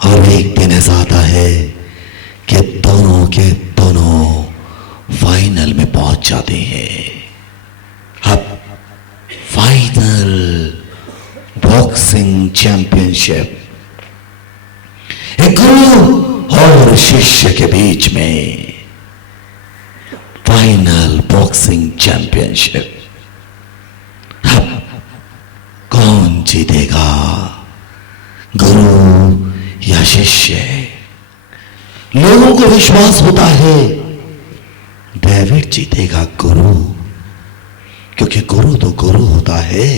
और एक दिन ऐसा आता है कि दोनों के दोनों फाइनल में पहुंच जाते हैं। अब फाइनल बॉक्सिंग चैंपियनशिप एक गुरु और शिष्य के बीच में फाइनल बॉक्सिंग चैंपियनशिप। अब कौन जीतेगा, गुरु या शिष्य? लोगों को विश्वास होता है डेविड जीतेगा गुरु, क्योंकि गुरु तो गुरु होता है।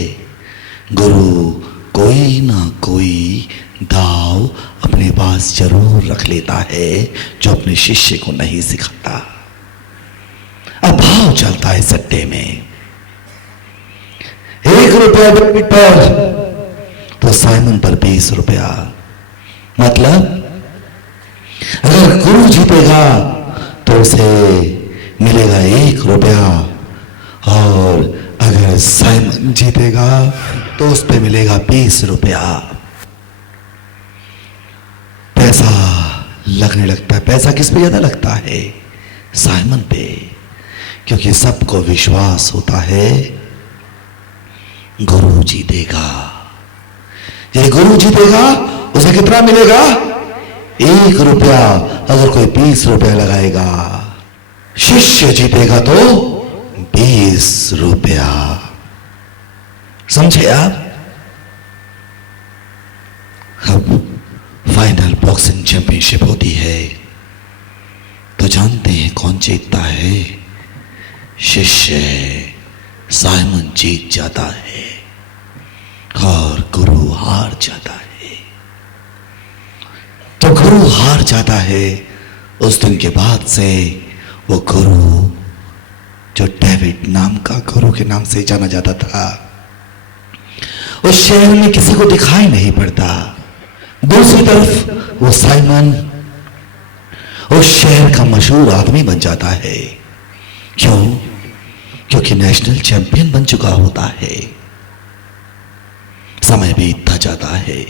गुरु कोई ना कोई दाव अपने पास जरूर रख लेता है जो अपने शिष्य को नहीं सिखाता। अब भाव चलता है सट्टे में, 1 रुपया डेबिट पर तो साइमन पर 20 रुपया। मतलब अगर गुरु जीतेगा तो उसे मिलेगा 1 रुपया, और अगर साइमन जीतेगा तो उस पे मिलेगा 20 रुपया। पैसा लगने लगता है। पैसा किस पे ज्यादा लगता है? साइमन पे, क्योंकि सबको विश्वास होता है गुरु जीतेगा। ये गुरु जीतेगा उसे कितना मिलेगा? 1 रुपया। अगर कोई 20 रुपया लगाएगा, शिष्य जीतेगा तो 20 रुपया। समझे आप? अब फाइनल बॉक्सिंग चैंपियनशिप होती है तो जानते हैं कौन जीतता है? शिष्य। साइमन जीत जाता है और गुरु हार जाता है। तो गुरु हार जाता है। उस दिन के बाद से वो गुरु, जो डेविड नाम का गुरु के नाम से जाना जाता था, उस शहर में किसी को दिखाई नहीं पड़ता। दूसरी तरफ वो साइमन उस शहर का मशहूर आदमी बन जाता है। क्यों? क्योंकि नेशनल चैंपियन बन चुका होता है। समय बीतता जाता है।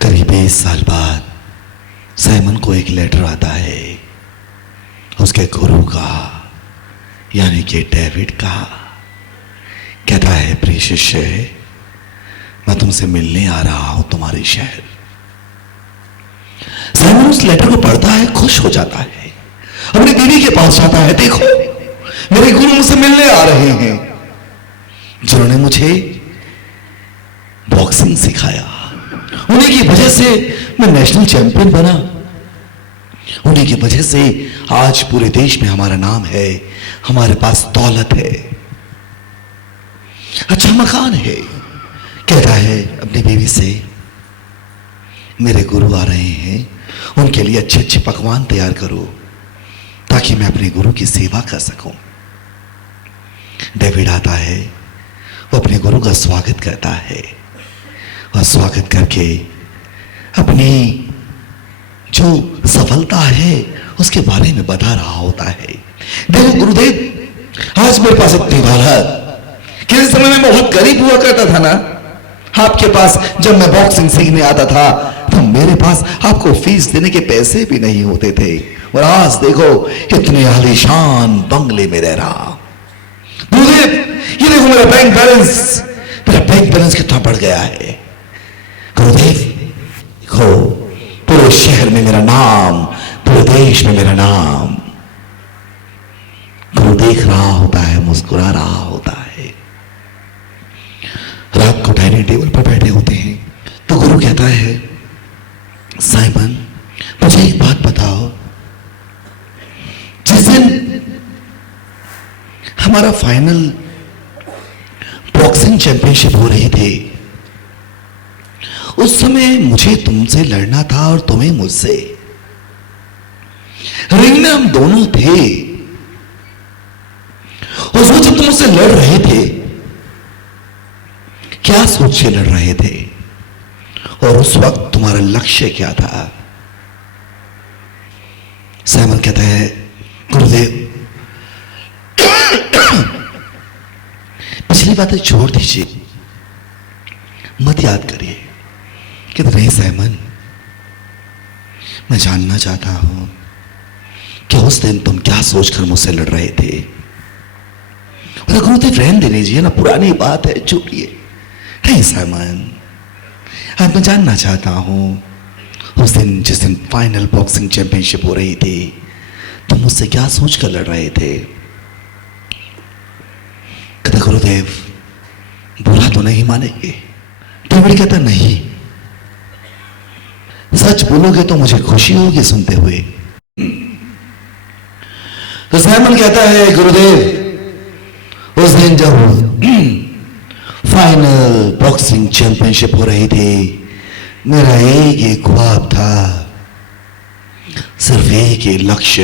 करीब 20 साल बाद साइमन को एक लेटर आता है उसके गुरु का, यानी कि डेविड का। कहता है, प्रिय शिष्य, मैं तुमसे मिलने आ रहा हूं तुम्हारे शहर। साइमन उस लेटर को पढ़ता है, खुश हो जाता है, अपनी बीवी के पास जाता है। देखो, मेरे गुरु मुझसे मिलने आ रहे हैं, जिन्होंने मुझे बॉक्सिंग सिखाया। उन्हीं की वजह से मैं नेशनल चैंपियन बना। उन्हीं की वजह से आज पूरे देश में हमारा नाम है, हमारे पास दौलत है, अच्छा मकान है। कहता है अपनी बीवी से, मेरे गुरु आ रहे हैं, उनके लिए अच्छे अच्छे पकवान तैयार करो ताकि मैं अपने गुरु की सेवा कर सकूं। डेविड आता है, वो अपने गुरु का स्वागत करता है और स्वागत करके अपनी जो सफलता है उसके बारे में बता रहा होता है। देखो गुरुदेव, आज मेरे पास इतनी दौलत, किसी समय में बहुत गरीब हुआ करता था ना आपके पास। जब मैं बॉक्सिंग सीखने आता था तो मेरे पास आपको फीस देने के पैसे भी नहीं होते थे, और आज देखो इतने आलीशान बंगले में रह रहा। गुरुदेव, ये देखो मेरा बैंक बैलेंस कितना बढ़ गया है। गुरुदेव देखो, पूरे शहर में मेरा नाम, पूरे देश में मेरा नाम। गुरु देख रहा होता है, मुस्कुरा रहा होता है। रात को डाइनिंग टेबल पर बैठे होते हैं तो गुरु कहता है, साइमन, मुझे एक बात बताओ, जिस दिन हमारा फाइनल बॉक्सिंग चैंपियनशिप हो रही थी, उस समय मुझे तुमसे लड़ना था और तुम्हें मुझसे। रिंग में हम दोनों थे। उस वक्त जब तुम मुझसे लड़ रहे थे, क्या सोच के लड़ रहे थे, और उस वक्त तुम्हारा लक्ष्य क्या था? साइमन कहता है, गुरुदेव, पिछली बातें छोड़ दीजिए, मत याद करिए। कहते नहीं साइमन, मैं जानना चाहता हूं कि उस दिन तुम क्या सोचकर मुझसे लड़ रहे थे। बोले गुरुदेव रहने दे दीजिए ना, पुरानी बात है, छोड़िए। नहीं साइमन, आज मैं जानना चाहता हूं उस दिन जिस दिन फाइनल बॉक्सिंग चैंपियनशिप हो रही थी, तुम मुझसे क्या सोचकर लड़ रहे थे। कहता गुरुदेव बुरा तो नहीं मानेंगे। डेविड कहता नहीं, सच बोलोगे तो मुझे खुशी होगी सुनते हुए। तो साइमन कहता है गुरुदेव उस दिन जब फाइनल बॉक्सिंग चैंपियनशिप हो रही थी, मेरा एक ही ख्वाब था, सिर्फ एक ही लक्ष्य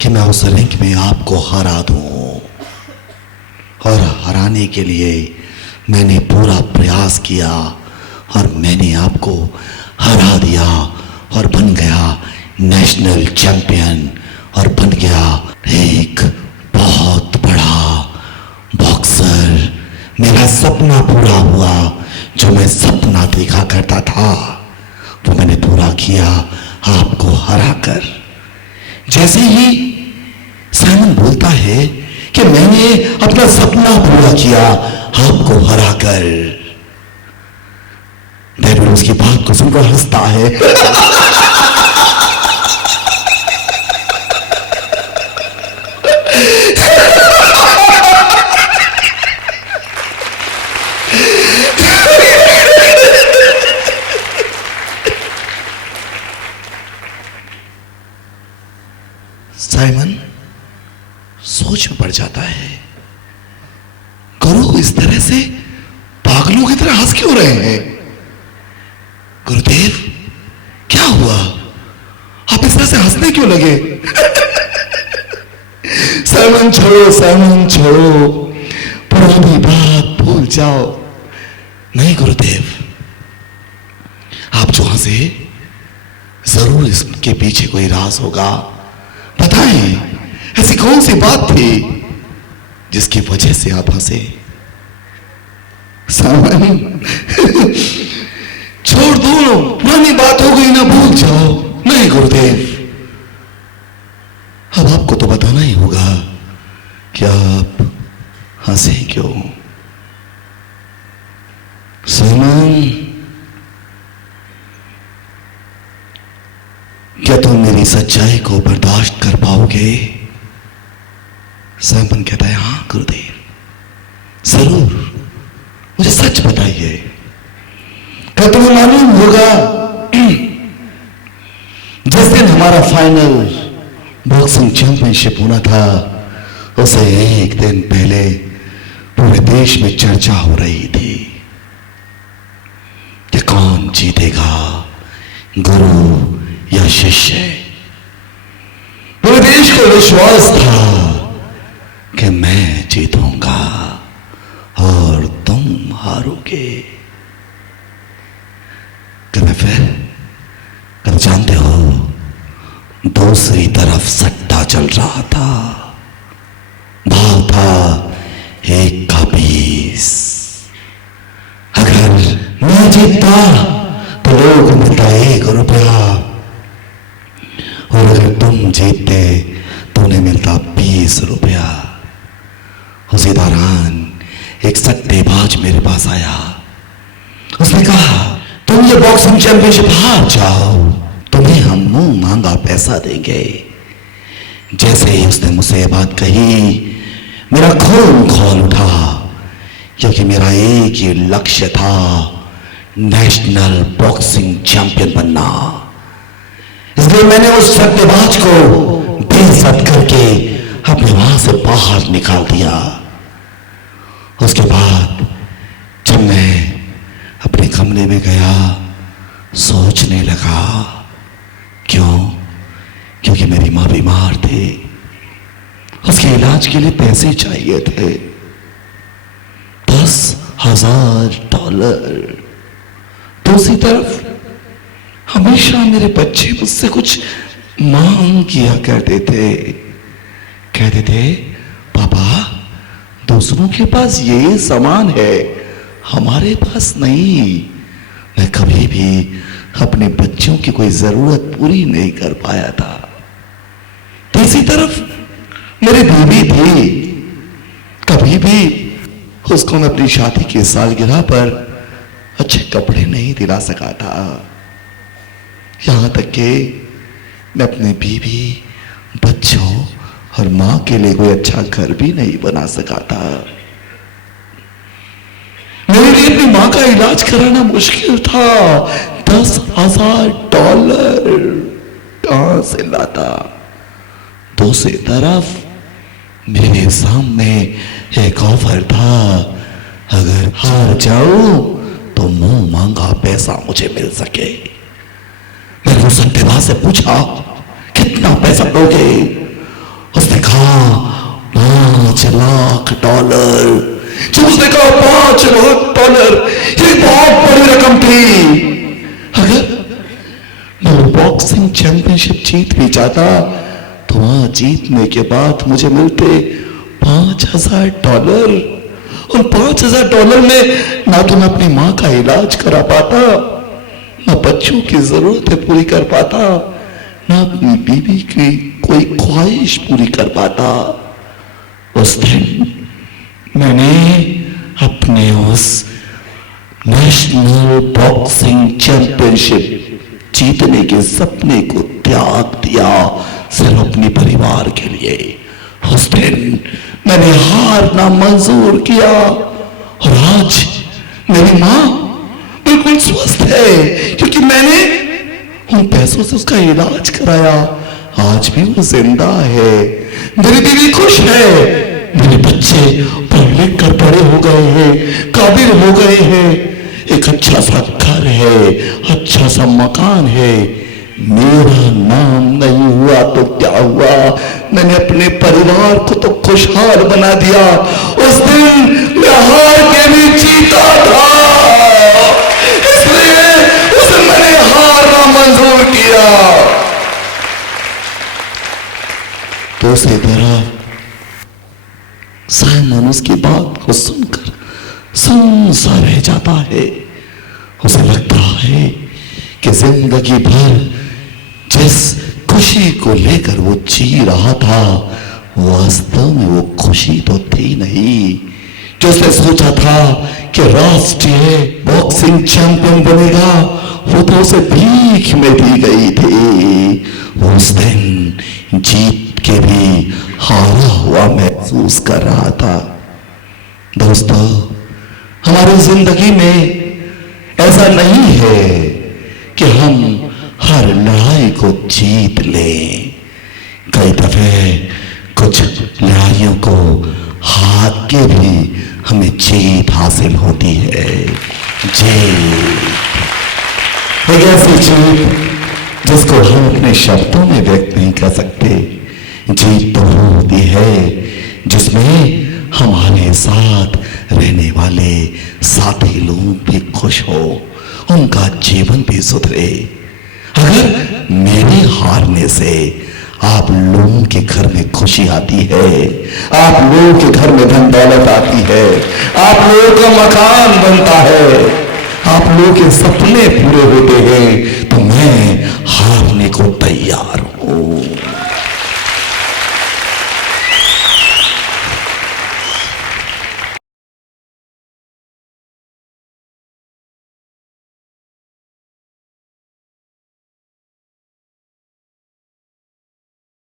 कि मैं उस रिंग में आपको हरा दूं। और हराने के लिए मैंने पूरा प्रयास किया और मैंने आपको हरा दिया और बन गया नेशनल चैंपियन और बन गया एक बहुत बड़ा बॉक्सर। मेरा सपना पूरा हुआ, जो मैं सपना देखा करता था वो मैंने पूरा किया आपको हराकर। जैसे ही साइमन बोलता है कि मैंने अपना सपना पूरा किया आपको हराकर, डेविड उसकी बात को सुनकर हंसता है। साइमन सोच में पड़ जाता है, गुरु इस तरह से पागलों की तरह हंस क्यों रहे हैं। गुरुदेव क्या हुआ, आप इस तरह से हंसने क्यों लगे। साइमन छोड़ो, पुरानी बात भूल जाओ। नहीं गुरुदेव, आप जो हंसे जरूर इसके पीछे कोई राज होगा, बताएं ऐसी कौन सी बात थी जिसकी वजह से आप हंसे। साइमन छोड़ दो, पुरानी बात हो गई ना, भूल जाओ। नहीं गुरुदेव, अब आपको तो बताना ही होगा कि आप हंसे क्यों। साइमन क्या तुम मेरी सच्चाई को बर्दाश्त कर पाओगे। साइमन कहता है हां गुरुदेव जरूर, मुझे सच बताइए। क्या तुम्हें मालूम होगा जिस दिन हमारा फाइनल बॉक्सिंग चैंपियनशिप होना था, उसे एक दिन पहले पूरे देश में चर्चा हो रही थी कि कौन जीतेगा, गुरु या शिष्य। पूरे देश को विश्वास था कि मैं जीतूंगा और तुम हारोगे। कभी फिर कब जानते हो दूसरी तरफ सट्टा चल रहा था, भाव था 1 का 20। अगर मैं जीतता तो लोगों को मिलता 1 रुपया, और अगर तुम जीतते तो उन्हें मिलता 20 रुपया। उसी दौरान एक सट्टेबाज मेरे पास आया, उसने कहा तुम ये बॉक्सिंग चैंपियनशिप हार जाओ, तुम्हें हम मुंह मांगा पैसा देंगे। जैसे ही उसने मुझसे ये बात कही, मेरा खून खौल उठा, क्योंकि मेरा एक ही लक्ष्य था, नेशनल बॉक्सिंग चैंपियन बनना। इसलिए मैंने उस सट्टेबाज को बेइज्जत करके अपने वहां से बाहर निकाल दिया। उसके बाद जब मैं अपने कमरे में गया, सोचने लगा। क्यों? क्योंकि मेरी मां बीमार थी, उसके इलाज के लिए पैसे चाहिए थे, $10,000। दूसरी तरफ हमेशा मेरे बच्चे मुझसे कुछ मांग किया करते थे, कहते थे पापा दूसरों के पास ये सामान है, हमारे पास नहीं। मैं कभी भी अपने बच्चे बच्चों की कोई जरूरत पूरी नहीं कर पाया था। दूसरी तरफ मेरी बीवी थी, कभी भी उसको मैं अपनी शादी की सालगिरह पर अच्छे कपड़े नहीं दिला सका था। यहां तक कि मैं अपनी बीवी, बच्चों और मां के लिए कोई अच्छा घर भी नहीं बना सका था। मेरे लिए अपनी मां का इलाज कराना मुश्किल था। $10,000 कहां से लाता? दूसरी तरफ मेरे सामने एक ऑफर था, अगर हार जाऊं तो मुंह मांगा पैसा मुझे मिल सके। मैंने उस सट्टेबाज से पूछा, कितना पैसा दोगे? उसने कहा $5,00,000। जब उसने कहा $5,00,000, ये बहुत बड़ी रकम थी। अगर मैं बॉक्सिंग चैंपियनशिप जीत भी जाता तो वहां जीतने के बाद मुझे मिलते $5,000। उन $5,000 में ना तो मैं अपनी मां का इलाज करा पाता, ना बच्चों की जरूरतें पूरी कर पाता, ना अपनी बीवी की कोई ख्वाहिश पूरी कर पाता। उस दिन मैंने अपने उस नेशनल बॉक्सिंग चैंपियनशिप जीतने के सपने को त्याग दिया, सिर्फ अपने परिवार के लिए। उस दिन मैंने हारना मंजूर किया और आज मेरी मां बिल्कुल स्वस्थ है, क्योंकि मैंने उन पैसों से उसका इलाज कराया। आज भी वो जिंदा है, मेरी बीवी खुश है, मेरे बच्चे पढ़ लिख कर बड़े हो गए हैं, काबिल हो गए हैं, एक अच्छा सा घर है, अच्छा सा मकान है। मेरा नाम नहीं हुआ तो क्या हुआ, मैंने अपने परिवार को तो खुशहाल बना दिया। उस दिन मैं हार के भी जीता था, इसलिए उस दिन मैंने हारना मंजूर किया। दूसरी तरफ साइमन उसकी बात को सुनकर सुन सा रह जाता है। उसे लगता है कि जिंदगी भर जिस खुशी को लेकर वो जी रहा था, वास्तव में वो खुशी तो थी नहीं। जो उसने सोचा था कि राष्ट्रीय बॉक्सिंग चैंपियन बनेगा, वो तो उसे भीख में दी गई थी। वो उस दिन जीत के भी हारा हुआ महसूस कर रहा था। दोस्तों, हमारी जिंदगी में ऐसा नहीं है कि हम हर लड़ाई को जीत लें। कई दफे कुछ लड़ाइयों को हार के भी हमें जीत हासिल होती है। जीत एक ऐसी जीत जिसको हम अपने शब्दों में व्यक्त नहीं कर सकते। जीत तो होती है जिसमें हमारे साथ रहने वाले साथी लोग भी खुश हो, उनका जीवन भी सुधरे। अगर मेरे हारने से आप लोगों के घर में खुशी आती है, आप लोगों के घर में धन दौलत आती है, आप लोगों का मकान बनता है, आप लोगों के सपने पूरे